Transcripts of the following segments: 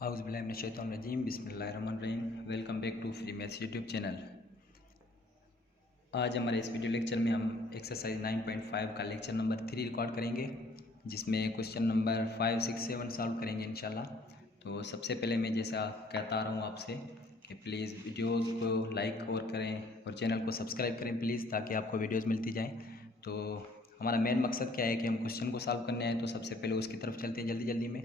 औज़ुबिल्लाहिमिनश्शैतानिर्रजीम बिस्मिल्लाहिर्रहमानिर्रहीम। Welcome back to free maths YouTube channel. आज हमारे इस वीडियो लेक्चर में हम एक्सरसाइज 9.5 का लेक्चर नंबर 3 रिकॉर्ड करेंगे, जिसमें क्वेश्चन नंबर 5, 6, 7 सॉल्व करेंगे इंशाल्लाह। तो सबसे पहले मैं जैसा कहता आ रहा हूँ आपसे कि प्लीज़ वीडियोज़ को लाइक और करें और चैनल को सब्सक्राइब करें प्लीज़, ताकि आपको वीडियोज़ मिलती जाएँ। तो हमारा मेन मकसद क्या है कि हम क्वेश्चन को सॉल्व करने आए, तो सबसे पहले उसकी तरफ चलते हैं जल्दी जल्दी में।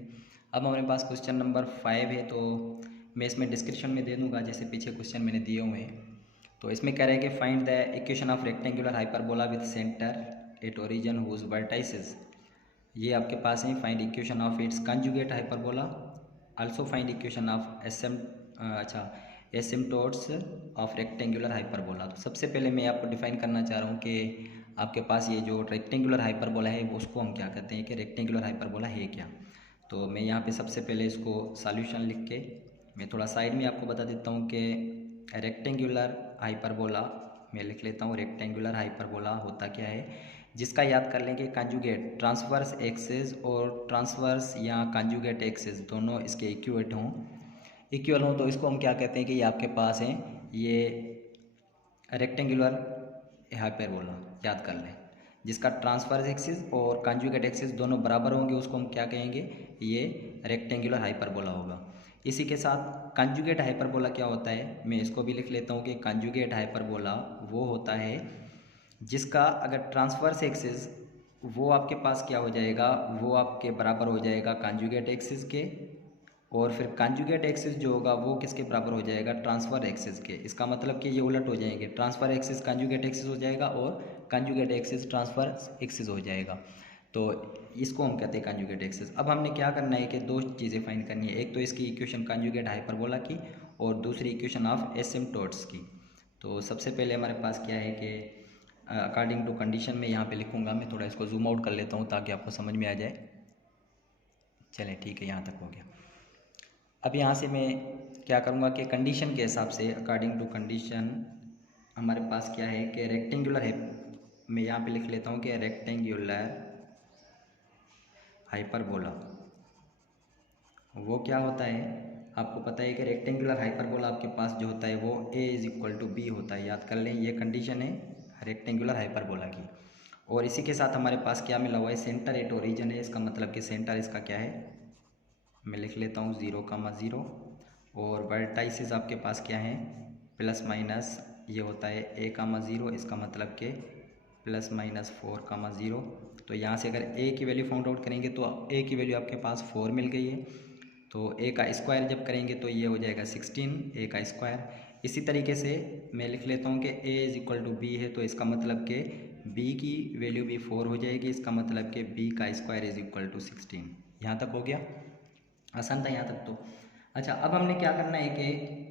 अब हमारे पास क्वेश्चन नंबर 5 है, तो मैं इसमें डिस्क्रिप्शन में दे दूंगा, जैसे पीछे क्वेश्चन मैंने दिए हुए हैं। तो इसमें कह रहा है कि find the equation of rectangular hyperbola with centre at origin whose vertices. ये आपके पास है। Find equation of its conjugate hyperbola, also find equation of asymptotes of rectangular hyperbola. तो सबसे पहले मैं आपको डिफाइन करना चाह रहा हूँ कि आपके पास ये जो रेक्टेंगुलर हाइपरबोला है उसको हम क्या कहते हैं, कि रेक्टेंगुलर हाइपरबोला है क्या। तो मैं यहाँ पे सबसे पहले इसको सॉल्यूशन लिख के मैं थोड़ा साइड में आपको बता देता हूँ कि रेक्टेंगुलर हाइपरबोला मैं लिख लेता हूँ। रेक्टेंगुलर हाइपरबोला होता क्या है, जिसका याद कर लें कि कंजुगेट ट्रांसवर्स एक्सिस और ट्रांसवर्स या कंजुगेट एक्सिस दोनों इसके इक्वल हों तो इसको हम क्या कहते हैं कि ये आपके पास है ये रेक्टेंगुलर हाइपरबोला। याद कर लें, जिसका ट्रांसवर्स एक्सिस और कंजुगेट एक्सिस दोनों बराबर होंगे उसको हम क्या कहेंगे, ये रेक्टेंगुलर हाइपरबोला होगा। इसी के साथ कंजुगेट हाइपरबोला क्या होता है, मैं इसको भी लिख लेता हूँ कि कंजुगेट हाइपरबोला वो होता है जिसका अगर ट्रांसवर्स एक्सिस वो आपके पास क्या हो जाएगा, वो आपके बराबर हो जाएगा कंजुगेट एक्सिस के, और फिर कंजुगेट एक्सिस जो होगा वो किसके बराबर हो जाएगा, ट्रांसफर एक्सिस के। इसका मतलब कि ये उलट हो जाएंगे, ट्रांसफर एक्सिस कंजुगेट एक्सिस हो जाएगा और कंजुगेट एक्सिस ट्रांसफर एक्सिस हो जाएगा। तो इसको हम कहते हैं कंजुगेट एक्सिस। अब हमने क्या करना है कि दो चीज़ें फाइंड करनी है, एक तो इसकी इक्वेशन कंजुगेट हाइपरबोला की और दूसरी इक्वेशन ऑफ एसिम्टोट्स की। तो सबसे पहले हमारे पास क्या है कि अकॉर्डिंग टू कंडीशन में यहाँ पे लिखूँगा। मैं थोड़ा इसको जूम आउट कर लेता हूँ ताकि आपको समझ में आ जाए। चलें ठीक है, यहाँ तक हो गया। अब यहाँ से मैं क्या करूँगा कि कंडीशन के हिसाब से अकॉर्डिंग टू कंडीशन हमारे पास क्या है कि रेक्टेंगुलर है। मैं यहाँ पे लिख लेता हूँ कि रेक्टेंगुलर हाइपरबोला वो क्या होता है, आपको पता है कि रेक्टेंगुलर हाइपरबोला आपके पास जो होता है वो a=b होता है। याद कर लें, ये कंडीशन है रेक्टेंगुलर हाइपरबोला की। और इसी के साथ हमारे पास क्या मिला हुआ है, सेंटर एट ओरिजिन है। इसका मतलब कि सेंटर इसका क्या है, मैं लिख लेता हूँ 0,0। और वर्टाइसेस आपके पास क्या है, प्लस माइनस ये होता है a,0। इसका मतलब कि ±4,0। तो यहाँ से अगर a की वैल्यू फाउंड आउट करेंगे तो a की वैल्यू आपके पास 4 मिल गई है। तो a का स्क्वायर जब करेंगे तो ये हो जाएगा 16 a का स्क्वायर। इसी तरीके से मैं लिख लेता हूँ कि a=b है, तो इसका मतलब कि b की वैल्यू भी 4 हो जाएगी। इसका मतलब कि b का स्क्वायर =16। यहाँ तक हो गया, आसान था यहाँ तक तो। अच्छा, अब हमने क्या करना है कि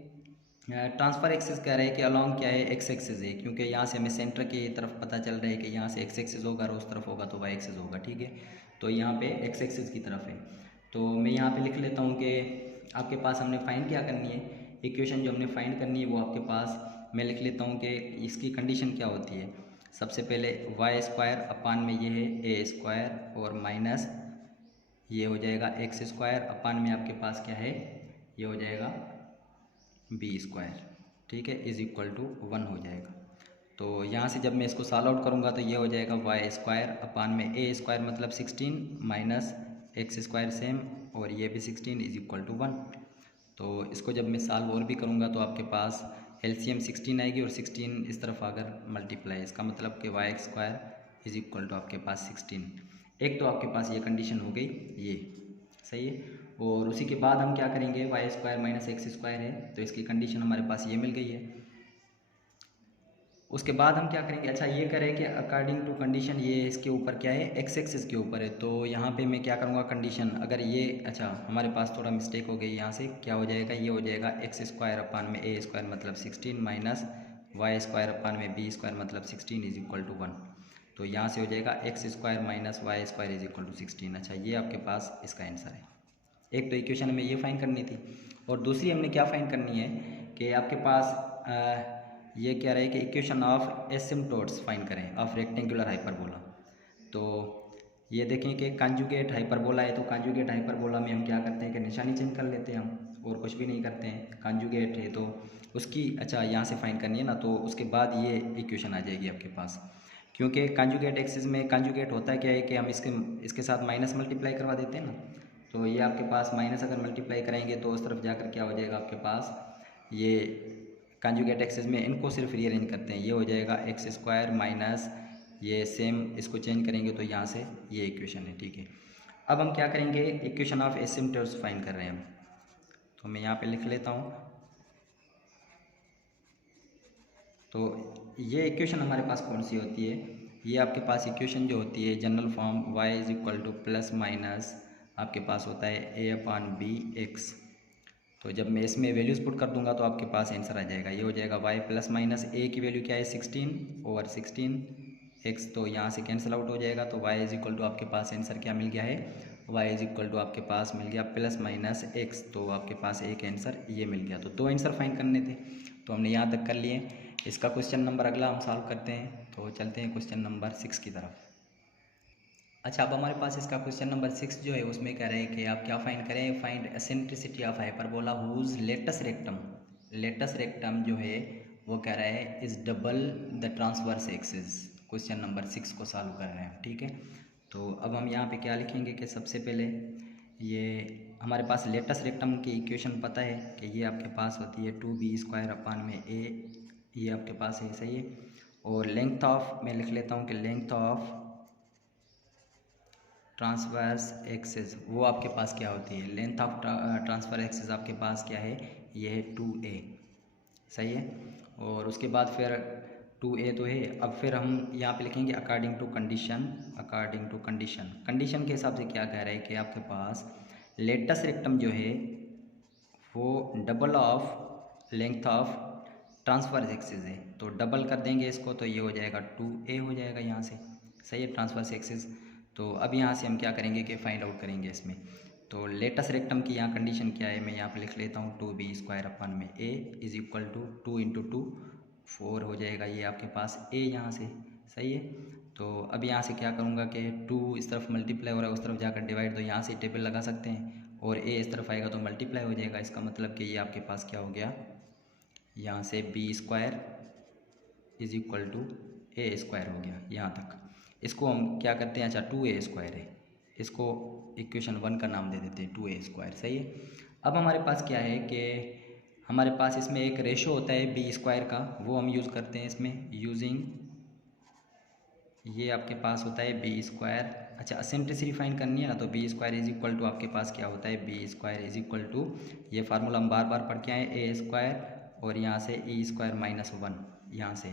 ट्रांसफर एक्सिस कह रहे हैं कि अलॉन्ग क्या है, एक्स एक्सिस है, क्योंकि यहाँ से हमें सेंटर की तरफ पता चल रहा है कि यहाँ से एक्स एक्सिस होगा और उस तरफ होगा तो वाई एक्सिस होगा। ठीक है, तो यहाँ पे एक्स एक्सिस की तरफ है। तो मैं यहाँ पे लिख लेता हूँ कि आपके पास हमने फाइंड क्या करनी है, इक्वेशन जो हमने फाइंड करनी है वो आपके पास मैं लिख लेता हूँ कि इसकी कंडीशन क्या होती है। सबसे पहले y² अपान में ये है a² और माइनस ये हो जाएगा x² अपान में आपके पास क्या है, ये हो जाएगा b²। ठीक है, =1 हो जाएगा। तो यहाँ से जब मैं इसको सॉल्व आउट करूँगा तो ये हो जाएगा y² अपान में a² मतलब 16 माइनस x² सेम और ये भी 16 =1। तो इसको जब मैं सॉल्व और भी करूँगा तो आपके पास एलसीएम 16 आएगी और 16 इस तरफ अगर मल्टीप्लाई, इसका मतलब कि y² आपके पास 16। एक तो आपके पास ये कंडीशन हो गई, ये सही है। और उसी के बाद हम क्या करेंगे, y² माइनस x² है तो इसकी कंडीशन हमारे पास ये मिल गई है। उसके बाद हम क्या करेंगे, अच्छा ये करें कि अकॉर्डिंग टू कंडीशन ये इसके ऊपर क्या है, एक्स एक्सिस के ऊपर है। तो यहाँ पे मैं क्या करूँगा, कंडीशन अगर ये, अच्छा हमारे पास थोड़ा मिस्टेक हो गई, यहाँ से क्या हो जाएगा, ये हो जाएगा x² अपान में a² मतलब 16 माइनस y² अपान में b² मतलब 16 =1। तो यहाँ से हो जाएगा x² माइनस y² =16। अच्छा, ये आपके पास इसका आंसर है। एक तो इक्वेशन हमें ये फाइंड करनी थी और दूसरी हमने क्या फाइंड करनी है कि आपके पास ये कह रहा है कि इक्वेशन ऑफ एसिम्टोट्स फाइंड करें ऑफ रेक्टेंगुलर हाइपरबोला। तो ये देखें कि कंजुगेट हाइपरबोला है, तो कंजुगेट हाइपरबोला में हम क्या करते हैं कि निशानी चेंज कर लेते हैं हम, और कुछ भी नहीं करते हैं। कंजुगेट है तो उसकी अच्छा यहाँ से फाइंड करनी है ना, तो उसके बाद ये इक्वेशन आ जाएगी आपके पास। क्योंकि कंजुगेट एक्सिस में कंजुगेट होता क्या है कि हम इसके साथ माइनस मल्टीप्लाई करवा देते हैं ना, तो ये आपके पास माइनस अगर मल्टीप्लाई करेंगे तो उस तरफ जाकर क्या हो जाएगा आपके पास, ये कंजुगेट एक्सिस में इनको सिर्फ रीअरेंज करते हैं, ये हो जाएगा एक्स स्क्वायर माइनस ये सेम इसको चेंज करेंगे तो यहाँ से ये इक्वेशन है, ठीक है। अब हम क्या करेंगे, इक्वेशन ऑफ एसिम्पटोट्स फाइंड कर रहे हैं हम, तो मैं यहाँ पे लिख लेता हूँ। तो ये इक्वेशन हमारे पास कौन सी होती है, ये आपके पास इक्वेशन जो होती है general form y is equal two plus minus आपके पास होता है a/b(x). तो जब मैं इसमें वैल्यूज़ पुट कर दूंगा तो आपके पास आंसर आ जाएगा, ये हो जाएगा y प्लस माइनस a की वैल्यू क्या है 16/16 x, तो यहाँ से कैंसिल आउट हो जाएगा, तो y इज इक्वल टू आपके पास आंसर क्या मिल गया है, y इज इक्वल टू आपके पास मिल गया प्लस माइनस x, तो आपके पास एक आंसर ये मिल गया। तो दो आंसर फाइंड करने थे तो हमने यहाँ तक कर लिए। इसका क्वेश्चन नंबर अगला हम सॉल्व करते हैं, तो चलते हैं क्वेश्चन नंबर 6 की तरफ। अच्छा, अब हमारे पास इसका क्वेश्चन नंबर 6 जो है उसमें कह रहे हैं कि आप क्या फाइंड करें, find eccentricity of hyperbola whose latus rectum जो है वो कह रहा है is double the transverse axis. Question number 6 को सॉल्व कर रहे हैं, ठीक है। तो अब हम यहाँ पे क्या लिखेंगे कि सबसे पहले ये हमारे पास लेटस रेक्टम की इक्वेशन पता है कि ये आपके पास होती है 2b² a, ये आपके पास है, सही है। और लेंथ ऑफ मैं लिख लेता हूँ कि लेंथ ऑफ ट्रांसवर्स एक्सिस वो आपके पास क्या होती है, लेंथ ऑफ ट्रांसफर एक्सिस आपके पास क्या है, ये है 2a, सही है। और उसके बाद फिर 2a तो है, अब फिर हम यहाँ पे लिखेंगे अकॉर्डिंग टू कंडीशन के हिसाब से क्या कह रहा है कि आपके पास लेटस रेक्टम जो है वो double of length of transfer axis है, तो डबल कर देंगे इसको तो ये हो जाएगा 2a हो जाएगा यहाँ से, सही है, ट्रांसफर एक्सिस। तो अब यहाँ से हम क्या करेंगे कि फाइंड आउट करेंगे इसमें, तो लेटस रेक्टम की यहाँ कंडीशन क्या है, मैं यहाँ पे लिख लेता हूँ 2b² is equal to 2 into 2 4 हो जाएगा, ये आपके पास a यहाँ से, सही है। तो अब यहाँ से क्या करूँगा कि 2 इस तरफ मल्टीप्लाई हो रहा है उस तरफ जाकर डिवाइड, तो यहाँ से टेबल लगा सकते हैं, और a इस तरफ आएगा तो मल्टीप्लाई हो जाएगा, इसका मतलब कि ये आपके पास क्या हो गया, यहाँ से b² is equal to a² हो गया यहाँ तक। इसको हम क्या करते हैं, अच्छा 2a² है, इसको इक्वेशन 1 का नाम दे देते हैं 2a², सही है। अब हमारे पास क्या है कि हमारे पास इसमें एक रेशो होता है b² का, वो हम यूज़ करते हैं इसमें यूजिंग, ये आपके पास होता है b²। अच्छा, एसेंट्रिसिटी फाइंड करनी है ना, तो b² इज इक्वल टू आपके पास क्या होता है, b² इज इक्वल टू, ये फार्मूला हम बार बार पढ़ के आए, a² और यहाँ से e² - 1 यहाँ से,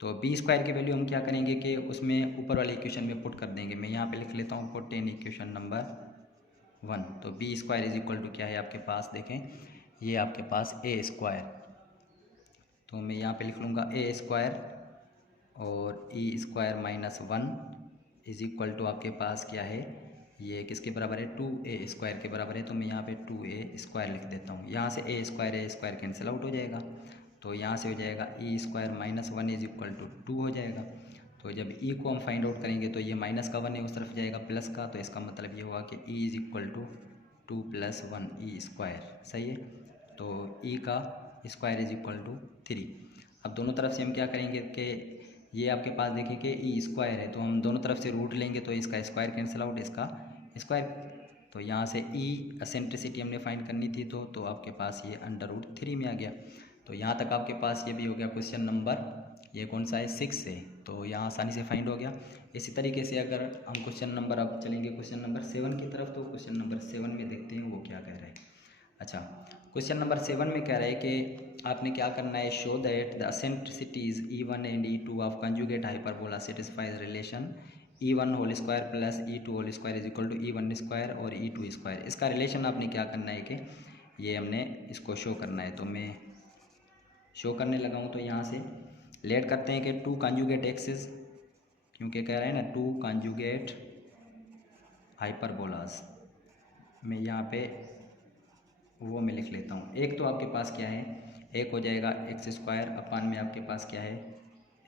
तो b² की वैल्यू हम क्या करेंगे कि उसमें ऊपर वाले इक्वेशन में पुट कर देंगे। मैं यहाँ पे लिख लेता हूँ पुट इन इक्वेशन नंबर 1, तो b² इज इक्वल टू क्या है आपके पास, देखें ये आपके पास a², तो मैं यहाँ पे लिख लूँगा a² और e² - 1 इज इक्वल टू आपके पास क्या है, ये किसके बराबर है, 2a² के बराबर है, तो मैं यहाँ पे 2a² लिख देता हूँ। यहाँ से a² कैंसिल आउट हो जाएगा, तो यहाँ से हो जाएगा e² - 1 इज इक्वल टू 2 हो जाएगा। तो जब e को हम फाइंड आउट करेंगे तो ये माइनस का 1 है उस तरफ जाएगा प्लस का, तो इसका मतलब ये हुआ कि e is equal to 2 + 1 e², सही है। तो e का स्क्वायर इज इक्वल टू 3। अब दोनों तरफ से हम क्या करेंगे कि ये आपके पास देखिए कि e² है, तो हम दोनों तरफ से रूट लेंगे तो इसका स्क्वायर कैंसिल आउट, इसका स्क्वायर, तो यहाँ से e एसेंट्रिसिटी हमने फाइंड करनी थी, तो आपके पास ये √3 में आ गया। तो यहाँ तक आपके पास ये भी हो गया क्वेश्चन नंबर, ये कौन सा है, 6 से, तो यहाँ आसानी से फाइंड हो गया। इसी तरीके से अगर हम क्वेश्चन नंबर अब चलेंगे क्वेश्चन नंबर 7 की तरफ, तो क्वेश्चन नंबर 7 में देखते हैं वो क्या कह रहा है। अच्छा, क्वेश्चन नंबर 7 में कह रहा है कि आपने क्या करना है, show that the eccentricities e1 and e2 of conjugate hyperbola satisfies relation e1² + e2² is equal to e1² और e2²। इसका रिलेशन आपने क्या करना है कि ये हमने इसको शो करना है, तो मैं शो करने लगा हूँ। तो यहाँ से लेट करते हैं कि 2 कंजुगेट एक्सिस, क्योंकि कह रहा है ना 2 कंजुगेट हाइपरबोलास, मैं यहाँ पे वो मैं लिख लेता हूँ। एक तो आपके पास क्या है, एक हो जाएगा x² में आपके पास क्या है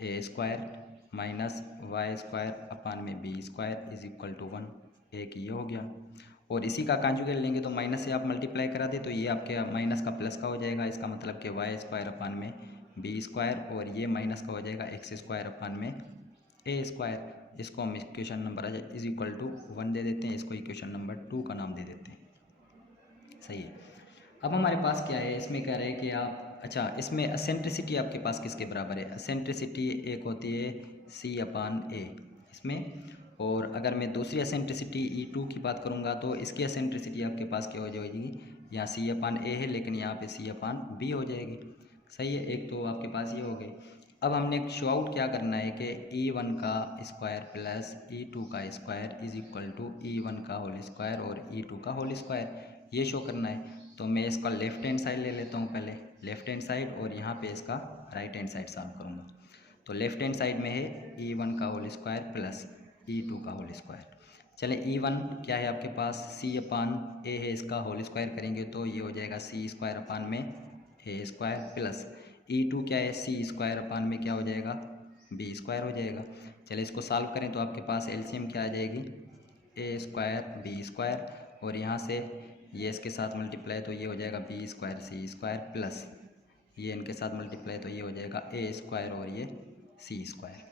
a², minus Y square upon में B square is equal to 1। एक ये हो गया, और इसी का कॉन्जुगेट लेंगे तो माइनस से आप मल्टीप्लाई करा दे तो ये आपके माइनस का प्लस का हो जाएगा। इसका मतलब कि वाई स्क्वायर अपान में बी स्क्वायर, और ये माइनस का हो जाएगा एक्स स्क्वायर अपान में ए स्क्वायर। इसको हम equation number is equal to 1 दे देते हैं, इसको इक्वेशन नंबर 2 का नाम दे देते हैं। सही है। अब हमारे पास क्या है, इसमें कह रहे हैं कि आप इसमें एसेंट्रिसिटी आपके पास किसके बराबर है। एसेंट्रिसिटी एक होती है सी अपान ए इसमें, और अगर मैं दूसरी एसेंट्रिसिटी E2 की बात करूँगा तो इसकी एसेंट्रिसिटी आपके पास क्या हो जाएगी, यहाँ सी अपान ए है लेकिन यहाँ पे सी अपान बी हो जाएगी। सही है, एक तो आपके पास ये हो गई। अब हमने शो आउट क्या करना है कि E1 का स्क्वायर प्लस E2 का square is equal to E1 का होल स्क्वायर और E2 का होल स्क्वायर, ये शो करना है। तो मैं इसका लेफ्ट हैंड साइड ले लेता हूँ पहले, लेफ्ट हैंड साइड, और यहाँ पे इसका राइट हैंड साइड सॉल्व करूँगा। तो लेफ्ट हैंड साइड में है E1 का होल स्क्वायर प्लस E2 का होल स्क्वायर। चले E1 क्या है आपके पास, सी अपान ए है, इसका होल स्क्वायर करेंगे तो ये हो जाएगा सी स्क्वायर अपान में ए स्क्वायर, प्लस E2 क्या है, सी स्क्वायर अपान में क्या हो जाएगा, बी स्क्वायर हो जाएगा। चले इसको सॉल्व करें तो आपके पास एलसीएम क्या आ जाएगी, ए स्क्वायर बी स्क्वायर, और यहाँ से ये इसके साथ मल्टीप्लाई तो ये हो जाएगा बी स्क्वायर सी स्क्वायर, प्लस ये इनके साथ मल्टीप्लाई तो ये हो जाएगा ए स्क्वायर और ये सी स्क्वायर।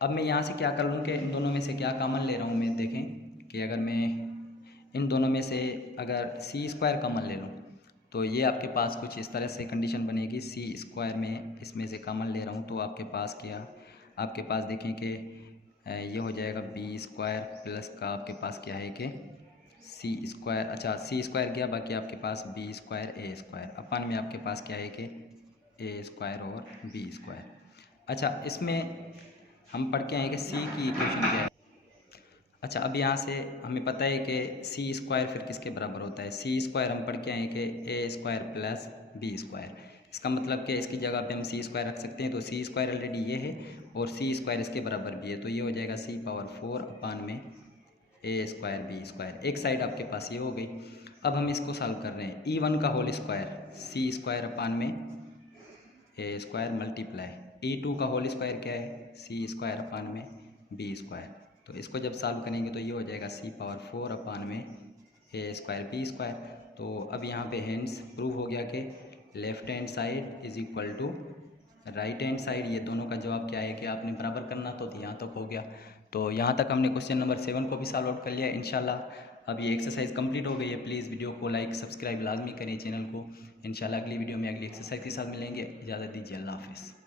अब मैं यहाँ से क्या कर लूँ कि इन दोनों में से क्या कॉमन ले रहा हूँ मैं, देखें कि अगर मैं इन दोनों में से अगर सी स्क्वायर कॉमन ले लूँ तो ये आपके पास कुछ इस तरह से कंडीशन बनेगी, सी स्क्वायर में इसमें से कॉमन ले रहा हूँ तो आपके पास क्या, आपके पास देखें कि ये हो जाएगा बी स्क्वायर प्लस का आपके पास क्या है कि सी स्क्वायर, सी स्क्वायर गया, बाकी आपके पास बी स्क्वायर ए स्क्वायर अपान में आपके पास क्या है कि ए स्क्वायर और बी स्क्वायर। इसमें हम पढ़ के आए कि सी की इक्वेशन क्या है। अब यहाँ से हमें पता है कि सी स्क्वायर फिर किसके बराबर होता है, सी स्क्वायर हम पढ़ के आए कि ए स्क्वायर प्लस बी स्क्वायर। इसका मतलब कि इसकी जगह पे हम सी स्क्वायर रख सकते हैं, तो सी स्क्वायर ऑलरेडी ये है और सी स्क्वायर इसके बराबर भी है, तो ये हो जाएगा सी पावर 4 अपान में ए स्क्वायर बी स्क्वायर। एक साइड आपके पास ये हो गई। अब हम इसको सॉल्व कर रहे हैं, E1 का होल स्क्वायर सी स्क्वायर अपान में ए स्क्वायर मल्टीप्लाई E2 का होल स्क्वायर क्या है, सी स्क्वायर अपान में बी स्क्वायर। तो इसको जब सॉल्व करेंगे तो ये हो जाएगा सी पावर 4 अपान में ए स्क्वायर बी स्क्वायर। तो अब यहाँ पे हैंड्स प्रूव हो गया कि left hand side is equal to right hand side, ये दोनों का जवाब क्या है कि आपने बराबर करना, तो यहाँ तक हो गया। तो यहाँ तक हमने क्वेश्चन नंबर 7 को भी सॉल्व आउट कर लिया इंशाल्लाह। अब ये एक्सरसाइज कंप्लीट हो गई है। प्लीज़ वीडियो को लाइक सब्सक्राइब लाजमी करें चैनल को। इंशाल्लाह अगली वीडियो में अगली एक्सरसाइज के साथ मिलेंगे। इजाज़त दीजिए, अल्लाह हाफ़िज़।